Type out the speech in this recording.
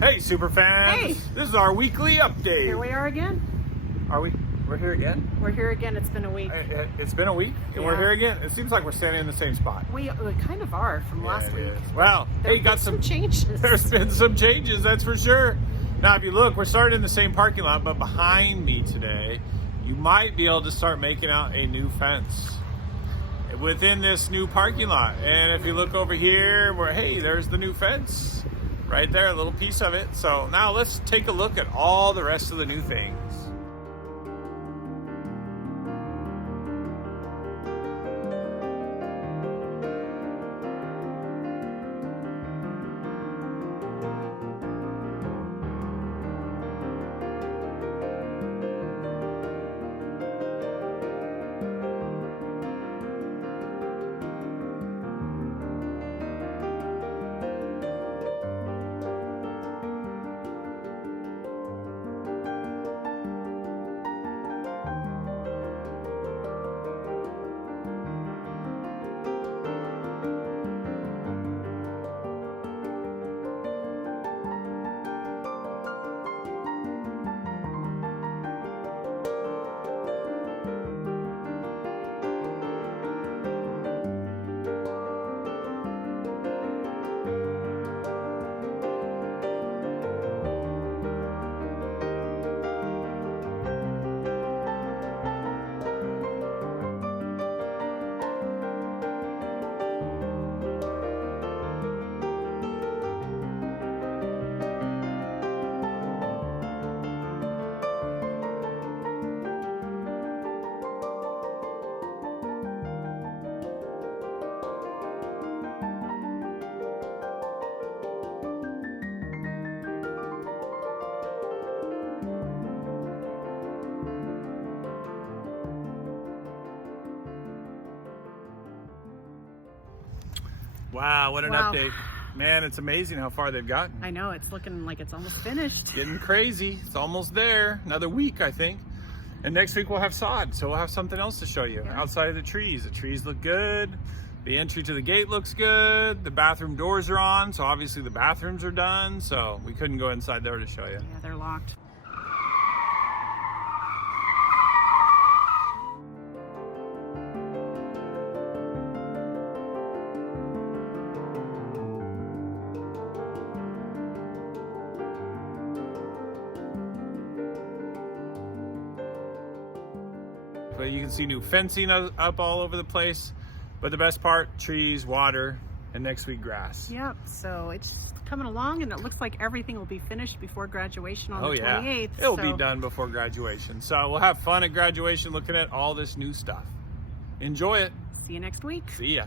Hey, SuperFans! Hey! This is our weekly update. Here we are again. Are we? We're here again? We're here again. It's been a week. It's been a week, and we're Yeah. here again. It seems like we're standing in the same spot. We kind of are from last Yeah, week. it is. Well, There hey, got some changes. There's been some changes, that's for sure. Now, if you look, we're starting in the same parking lot, but behind me today, you might be able to start making out a new fence within this new parking lot. And if you look over here, hey, there's the new fence right there, a little piece of it. So now let's take a look at all the rest of the new things. Wow, what an update. Man, it's amazing how far they've gotten. I know, it's looking like it's almost finished. Getting crazy. It's almost there. Another week, I think. And next week we'll have sod, so we'll have something else to show you. Yeah. Outside of the trees. The trees look good. The entry to the gate looks good. The bathroom doors are on, so obviously the bathrooms are done. So we couldn't go inside there to show you. Yeah, they're locked. But you can see new fencing up all over the place. But the best part, trees, water, and next week grass. Yep, so it's coming along and it looks like everything will be finished before graduation on the 28th. It'll be done before graduation. So we'll have fun at graduation looking at all this new stuff. Enjoy it. See you next week. See ya.